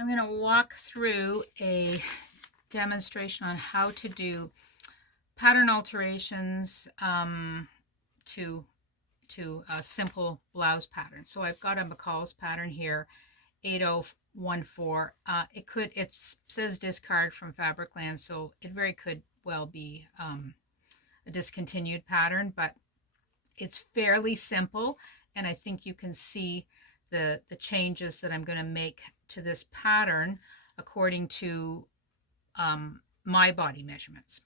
I'm going to walk through a demonstration on how to do pattern alterations to a simple blouse pattern. So I've got a McCall's pattern here, 8014. It says discard from Fabricland, so it very could well be a discontinued pattern, but it's fairly simple, and I think you can see the changes that I'm going to make to this pattern according to my body measurements.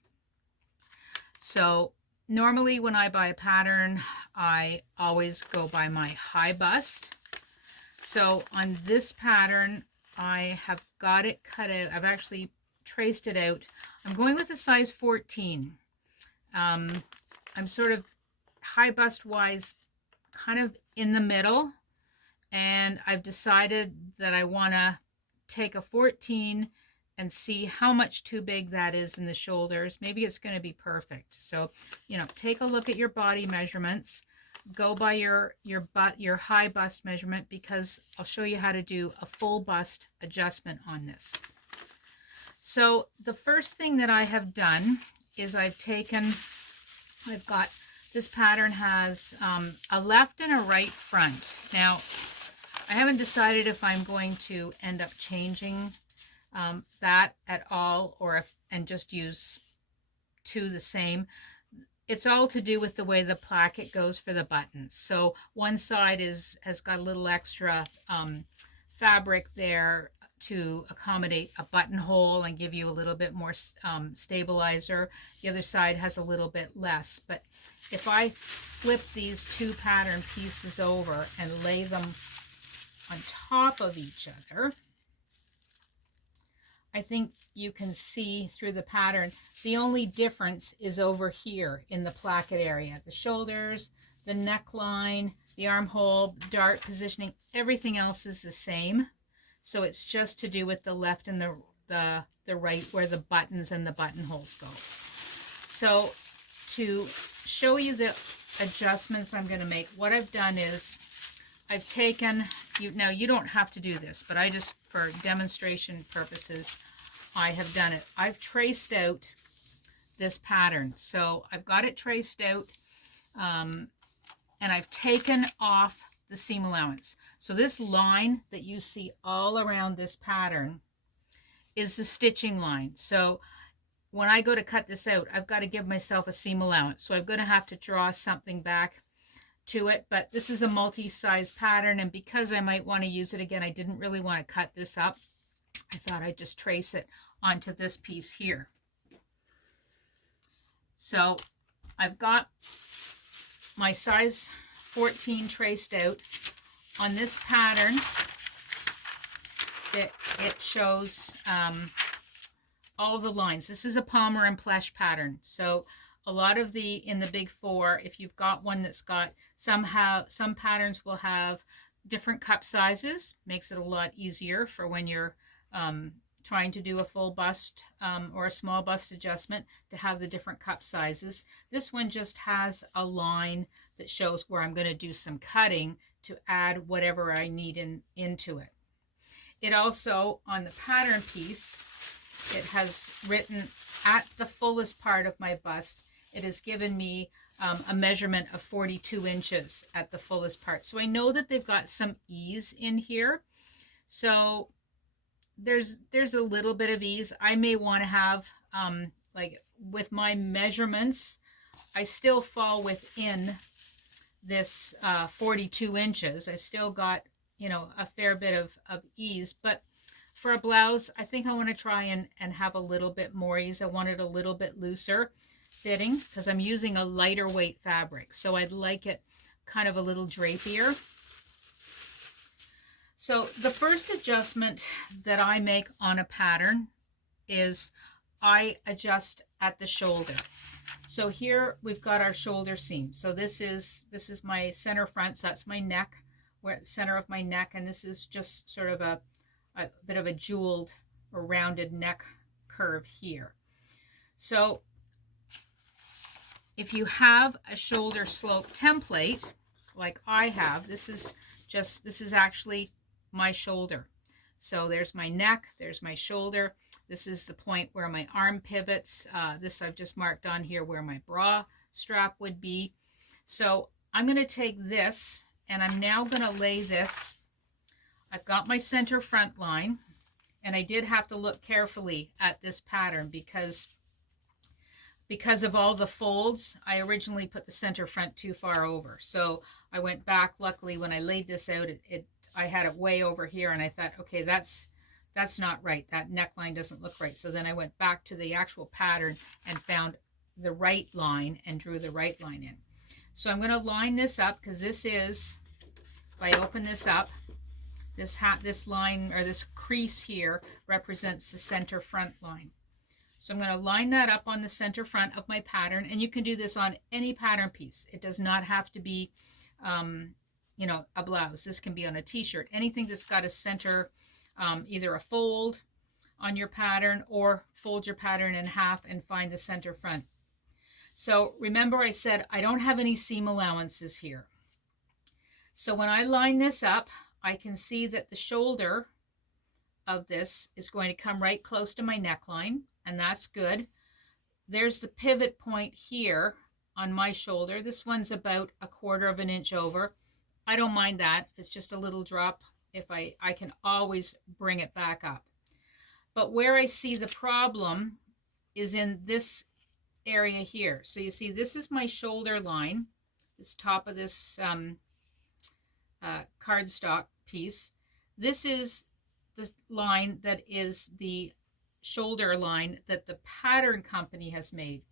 So normally when I buy a pattern, I always go by my high bust. So on this pattern, I have got it cut out. I've actually traced it out. I'm going with a size 14. I'm sort of high bust wise kind of in the middle, and I've decided that I want to take a 14 and see how much too big that is in the shoulders. Maybe it's going to be perfect. So, take a look at your body measurements. Go by your high bust measurement, because I'll show you how to do a full bust adjustment on this. So the first thing that I have done is I've got this pattern has a left and a right front. Now, I haven't decided if I'm going to end up changing that at all, and just use two the same. It's all to do with the way the placket goes for the buttons. So one side has got a little extra fabric there to accommodate a buttonhole and give you a little bit more stabilizer. The other side has a little bit less. But if I flip these two pattern pieces over and lay them on top of each other, I think you can see through the pattern. The only difference is over here in the placket area. The shoulders, the neckline, the armhole, dart positioning, everything else is the same. So it's just to do with the left and the right, where the buttons and the buttonholes go. So to show you the adjustments I'm going to make, what I've done is I've taken, now you don't have to do this, but I just, for demonstration purposes, I have done it. I've traced out this pattern. So I've got it traced out, and I've taken off the seam allowance. So this line that you see all around this pattern is the stitching line. So when I go to cut this out, I've got to give myself a seam allowance. So I'm going to have to draw something back to it, but this is a multi-size pattern, and because I might want to use it again, I didn't really want to cut this up. I thought I'd just trace it onto this piece here. So I've got my size 14 traced out. On this pattern, it shows all the lines. This is a Palmer and Plesh pattern. So a lot of in the big four, if you've got one that's got some patterns will have different cup sizes, makes it a lot easier for when you're trying to do a full bust or a small bust adjustment, to have the different cup sizes. This one just has a line that shows where I'm going to do some cutting to add whatever I need into it. It also, on the pattern piece, it has written at the fullest part of my bust, it has given me a measurement of 42 inches at the fullest part. So I know that they've got some ease in here. So there's a little bit of ease. I may want to have, like with my measurements, I still fall within this 42 inches. I still got, a fair bit of ease, but for a blouse, I think I want to try and have a little bit more ease. I want it a little bit looser fitting, because I'm using a lighter weight fabric. So I'd like it kind of a little drapier. So the first adjustment that I make on a pattern is I adjust at the shoulder. So here we've got our shoulder seam. So this is my center front. So that's my neck, where the center of my neck, and this is just sort of a bit of a jeweled or rounded neck curve here. So if you have a shoulder slope template like I have, this is actually my shoulder. So there's my neck, there's my shoulder. This is the point where my arm pivots. This I've just marked on here where my bra strap would be. So I'm going to take this and I'm now going to lay this. I've got my center front line, and I did have to look carefully at this pattern because of all the folds. I originally put the center front too far over. So I went back. Luckily, when I laid this out, I had it way over here, and I thought, okay, that's not right. That neckline doesn't look right. So then I went back to the actual pattern and found the right line and drew the right line in. So I'm going to line this up because this is, if I open this up, this line or this crease here represents the center front line. So I'm going to line that up on the center front of my pattern, and you can do this on any pattern piece. It does not have to be, you know, a blouse. This can be on a t-shirt, anything that's got a center, either a fold on your pattern or fold your pattern in half and find the center front. So remember I said I don't have any seam allowances here. So when I line this up, I can see that the shoulder of this is going to come right close to my neckline, and that's good. There's the pivot point here on my shoulder. This one's about 1/4 of an inch over. I don't mind that. If it's just a little drop, if I can always bring it back up. But where I see the problem is in this area here. So you see, this is my shoulder line, this top of this cardstock piece. This is the line that is the shoulder line that the pattern company has made.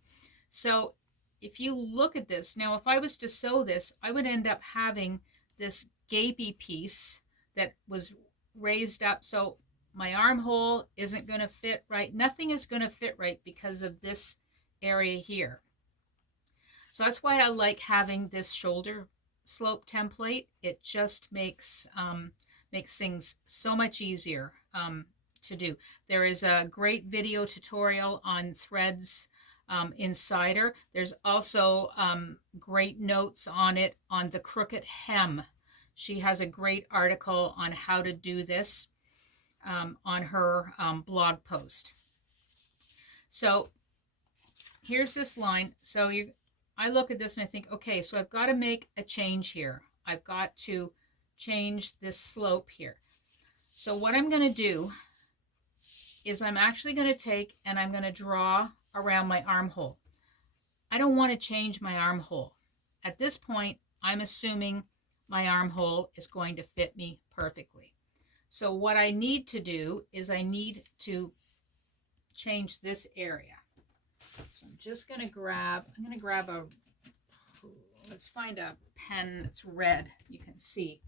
So if you look at this, now if I was to sew this, I would end up having this gapey piece that was raised up. So my armhole isn't going to fit right. Nothing is going to fit right because of this area here. So that's why I like having this shoulder slope template. It just makes things so much easier to do. There is a great video tutorial on threads Insider. There's also great notes on it on the crooked hem. She has a great article on how to do this on her blog post. So here's this line. So I look at this and I think, okay, so I've got to make a change here. I've got to change this slope here. So what I'm going to do is I'm actually going to take and I'm going to draw around my armhole. I don't want to change my armhole. At this point, I'm assuming my armhole is going to fit me perfectly. So what I need to do is I need to change this area. So I'm just going to grab, let's find a pen that's red, you can see.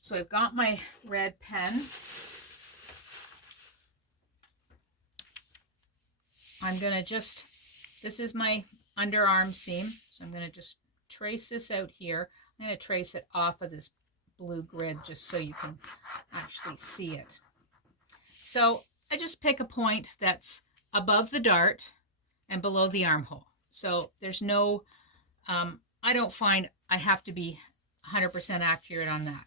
So I've got my red pen. I'm going to just, this is my underarm seam, so I'm going to just trace this out here. I'm going to trace it off of this blue grid just so you can actually see it. So I just pick a point that's above the dart and below the armhole. So there's no, I don't find I have to be 100% accurate on that.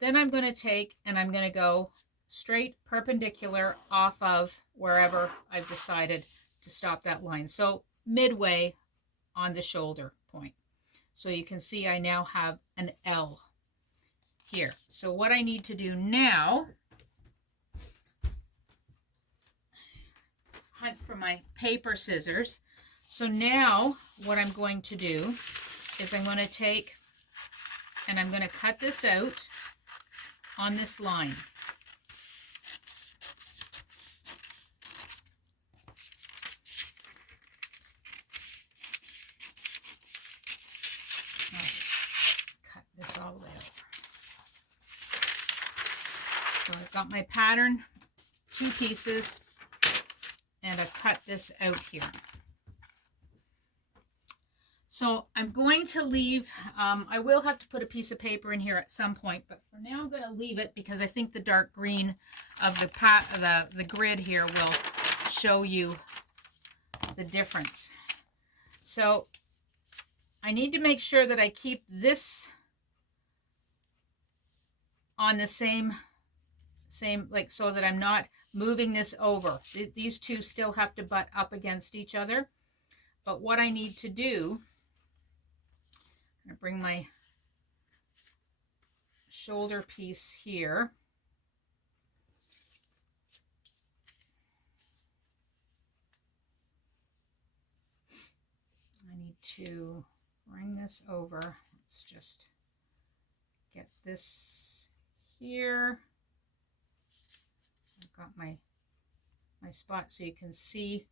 Then I'm going to take and I'm going to go straight perpendicular off of wherever I've decided to stop that line. So midway on the shoulder point. So you can see I now have an L here. So what I need to do now, hunt for my paper scissors. So now what I'm going to do is I'm going to take and I'm going to cut this out on this line. Cut this all the way over. So I've got my pattern, 2 pieces, and I've cut this out here. So I'm going to leave, I will have to put a piece of paper in here at some point, but for now I'm going to leave it because I think the dark green of the grid here will show you the difference. So I need to make sure that I keep this on the same, like, so that I'm not moving this over. These two still have to butt up against each other. But what I need to do, I'm going to bring my shoulder piece here. I need to bring this over. Let's just get this here. I've got my spot so you can see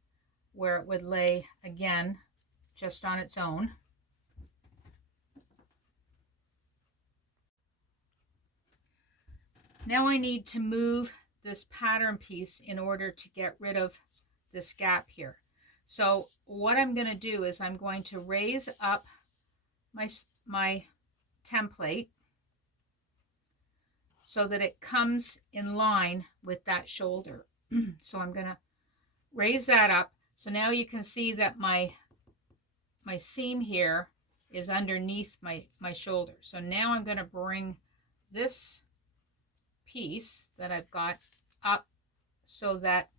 where it would lay again just on its own. Now I need to move this pattern piece in order to get rid of this gap here. So what I'm going to do is I'm going to raise up my template so that it comes in line with that shoulder. So I'm going to raise that up. So now you can see that my seam here is underneath my shoulder. So now I'm going to bring this piece that I've got up so that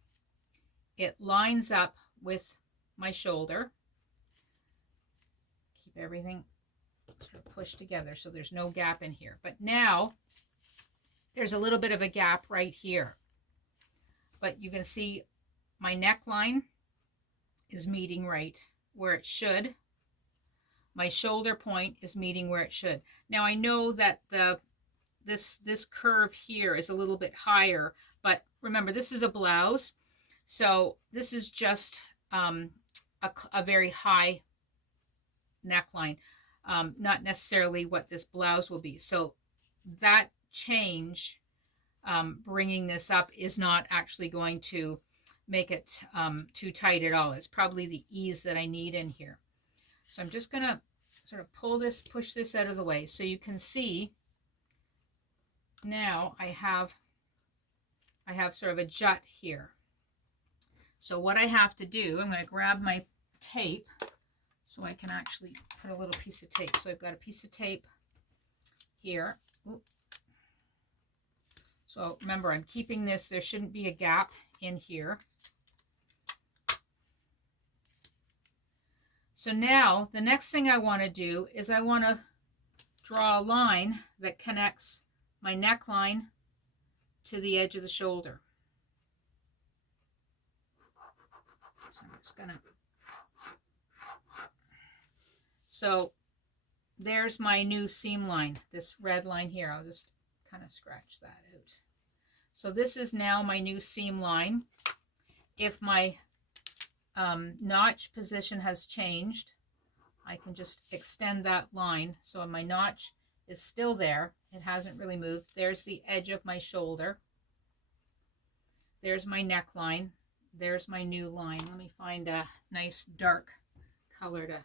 it lines up with my shoulder. Keep everything sort of pushed together so there's no gap in here. But now there's a little bit of a gap right here. But you can see my neckline is meeting right where it should. My shoulder point is meeting where it should. Now I know that this curve here is a little bit higher, but remember this is a blouse, so this is just a very high neckline, not necessarily what this blouse will be. So that change, bringing this up, is not actually going to make it too tight at all. It's probably the ease that I need in here. So I'm just going to sort of push this out of the way so you can see. Now I have sort of a jut here. So what I have to do, I'm going to grab my tape so I can actually put a little piece of tape. So I've got a piece of tape here. Ooh. So remember, I'm keeping this, there shouldn't be a gap in here. So now the next thing I want to do is I want to draw a line that connects my neckline to the edge of the shoulder. So I'm just gonna, so there's my new seam line, this red line here. I'll just kind of scratch that out. So this is now my new seam line. If my notch position has changed, I can just extend that line. So my notch is still there. It hasn't really moved. There's the edge of my shoulder. There's my neckline. There's my new line. Let me find a nice dark color to,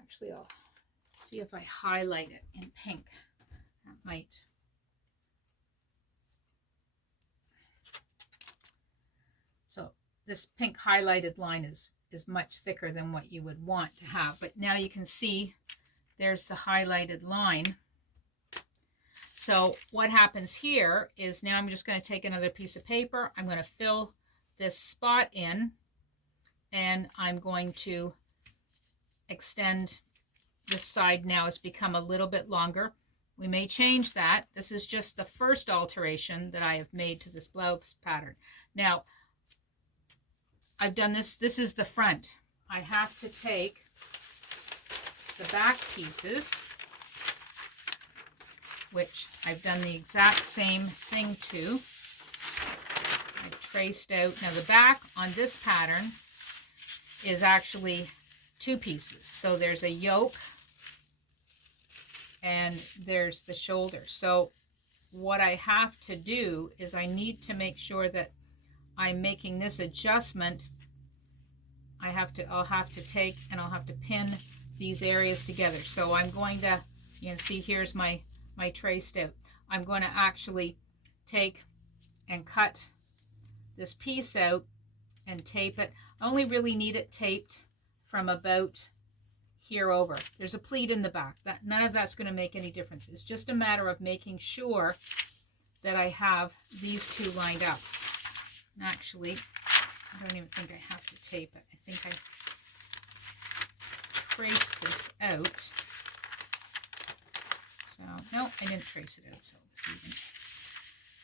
actually I'll see if I highlight it in pink. That might. So this pink highlighted line is much thicker than what you would want to have. But now you can see there's the highlighted line. So what happens here is now I'm just going to take another piece of paper. I'm going to fill this spot in, and I'm going to extend this side. Now it's become a little bit longer. We may change that. This is just the first alteration that I have made to this blouse pattern. Now, I've done this. This is the front. I have to take the back pieces, which I've done the exact same thing to. I've traced out. Now the back on this pattern is actually two pieces. So there's a yoke and there's the shoulder. So what I have to do is I need to make sure that I'm making this adjustment. I'll have to take and I'll have to pin these areas together. So I'm going to, you can see here's my traced out. I'm going to actually take and cut this piece out and tape it. I only really need it taped from about here over. There's a pleat in the back. None of that's going to make any difference. It's just a matter of making sure that I have these two lined up. And actually, I don't even think I have to tape it. I think I trace this out. So, no, I didn't trace it out, so this even.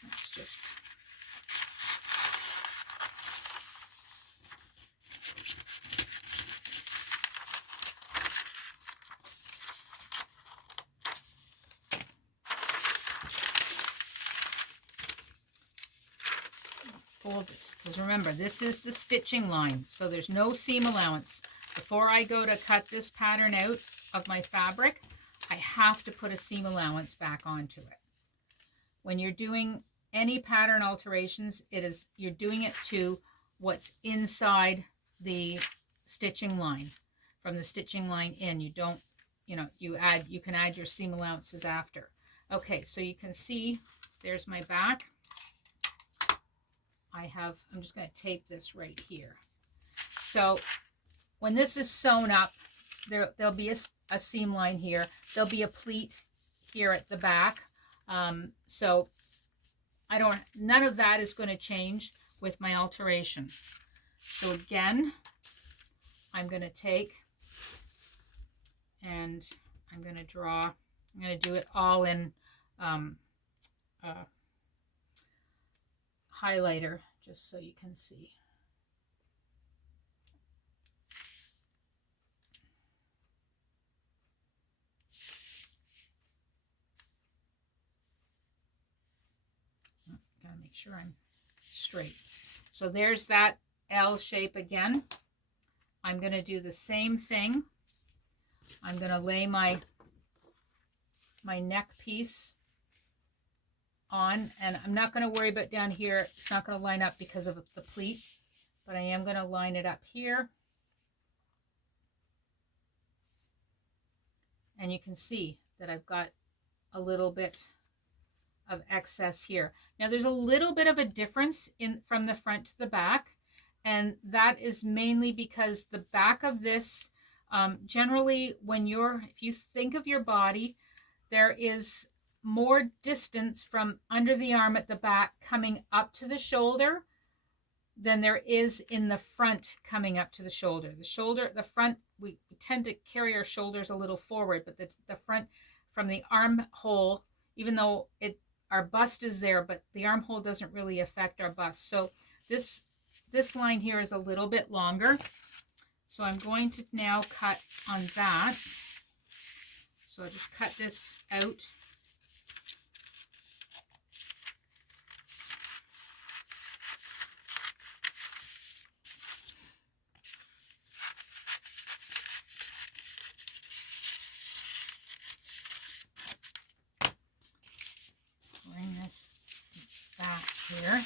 Let's just fold this, because remember, this is the stitching line, so there's no seam allowance. Before I go to cut this pattern out of my fabric, I have to put a seam allowance back onto it. When you're doing any pattern alterations, you're doing it to what's inside the stitching line. From the stitching line in, you don't, you can add your seam allowances after. Okay, so you can see there's my back. I'm just going to tape this right here. So when this is sewn up, there'll be a seam line here. There'll be a pleat here at the back. So none of that is going to change with my alteration. So again, I'm going to take and I'm going to draw. I'm going to do it all in highlighter, just so you can see. Gotta make sure I'm straight. So there's that L shape again. I'm going to do the same thing. I'm going to lay my neck piece on, and I'm not going to worry about down here. It's not going to line up because of the pleat, but I am going to line it up here. And you can see that I've got a little bit of excess here. Now there's a little bit of a difference from the front to the back, and that is mainly because the back of this, generally if you think of your body, there is more distance from under the arm at the back coming up to the shoulder than there is in the front coming up to the shoulder. The front, we tend to carry our shoulders a little forward, but the front from the armhole, even though our bust is there, but the armhole doesn't really affect our bust. So this line here is a little bit longer. So I'm going to now cut on that. So I'll just cut this out. Bring this back here.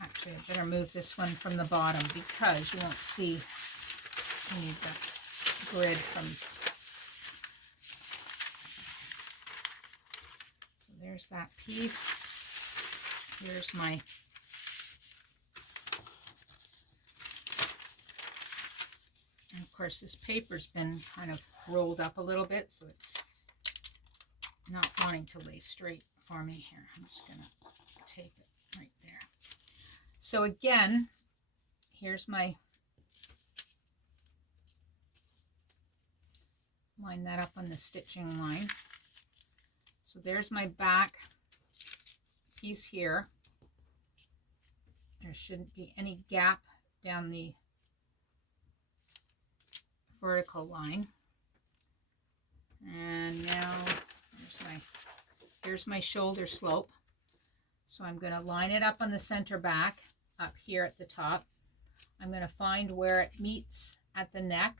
Actually, I better move this one from the bottom because you won't see. You need the grid from. So there's that piece. Here's my. And of course, this paper's been kind of rolled up a little bit, so it's not wanting to lay straight for me here. I'm just going to tape it right there. So again, here's my, line that up on the stitching line. So there's my back piece here. There shouldn't be any gap down the vertical line. And now here's my shoulder slope. So I'm going to line it up on the center back up here at the top. I'm going to find where it meets at the neck.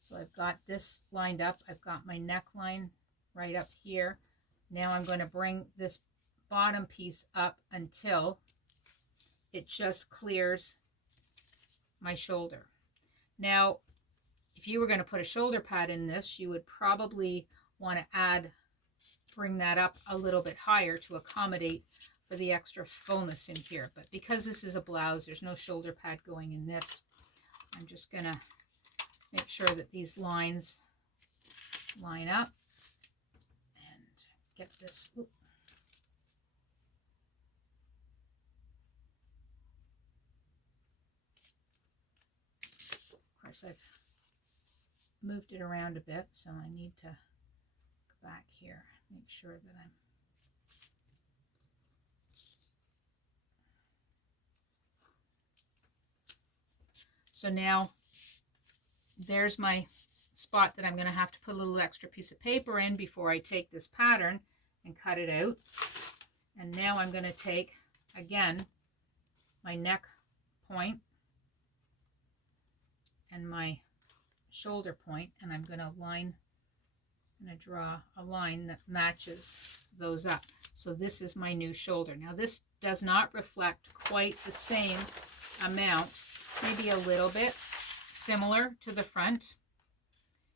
So I've got this lined up. I've got my neckline right up here. Now I'm going to bring this bottom piece up until it just clears my shoulder. Now, if you were going to put a shoulder pad in this, you would probably want to bring that up a little bit higher to accommodate for the extra fullness in here. But because this is a blouse, there's no shoulder pad going in this. I'm just gonna make sure that these lines line up and get this. Oops. Of course, I've moved it around a bit, so I need to go back here, make sure that I'm so now there's my spot that I'm going to have to put a little extra piece of paper in before I take this pattern and cut it out. And now I'm going to take, again, my neck point and my shoulder point, and I'm going to draw a line that matches those up. So this is my new shoulder. Now this does not reflect quite the same amount, maybe a little bit similar to the front.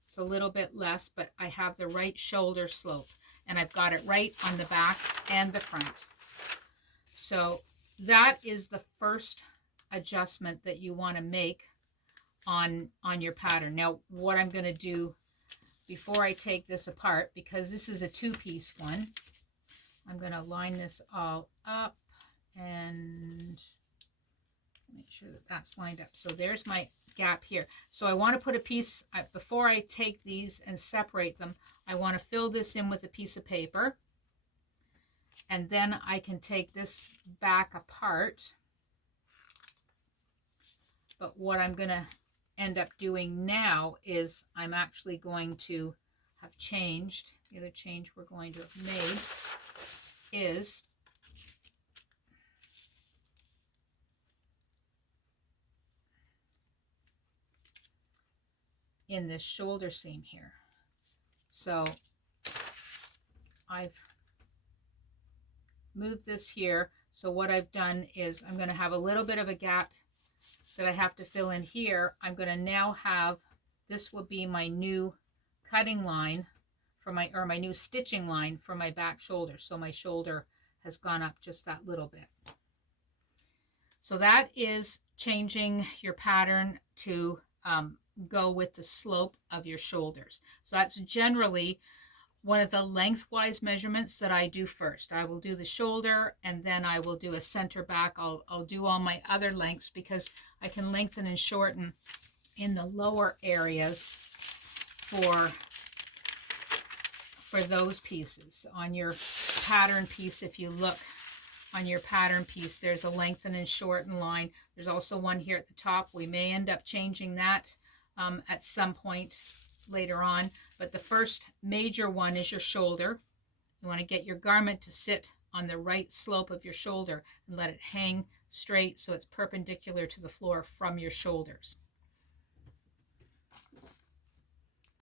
It's a little bit less, but I have the right shoulder slope, and I've got it right on the back and the front. So that is the first adjustment that you want to make on your pattern. Now what I'm going to do before I take this apart, because this is a two-piece one, I'm going to line this all up and make sure that that's lined up. So there's my gap here. So I want to put a piece, before I take these and separate them, I want to fill this in with a piece of paper, and then I can take this back apart. But what I'm going to end up doing now is I'm actually going to have changed, the other change we're going to have made is in this shoulder seam here. So I've moved this here. So what I've done is I'm going to have a little bit of a gap that I have to fill in here. I'm going to now have, this will be my new cutting line for my, or my new stitching line for my back shoulder. So my shoulder has gone up just that little bit. So that is changing your pattern to go with the slope of your shoulders. So that's generally one of the lengthwise measurements that I do first. I will do the shoulder, and then I will do a center back. I'll do all my other lengths because I can lengthen and shorten in the lower areas for those pieces. On your pattern piece, if you look on your pattern piece, there's a lengthen and shorten line. There's also one here at the top. We may end up changing that at some point later on, but the first major one is your shoulder. You want to get your garment to sit on the right slope of your shoulder and let it hang straight so it's perpendicular to the floor from your shoulders.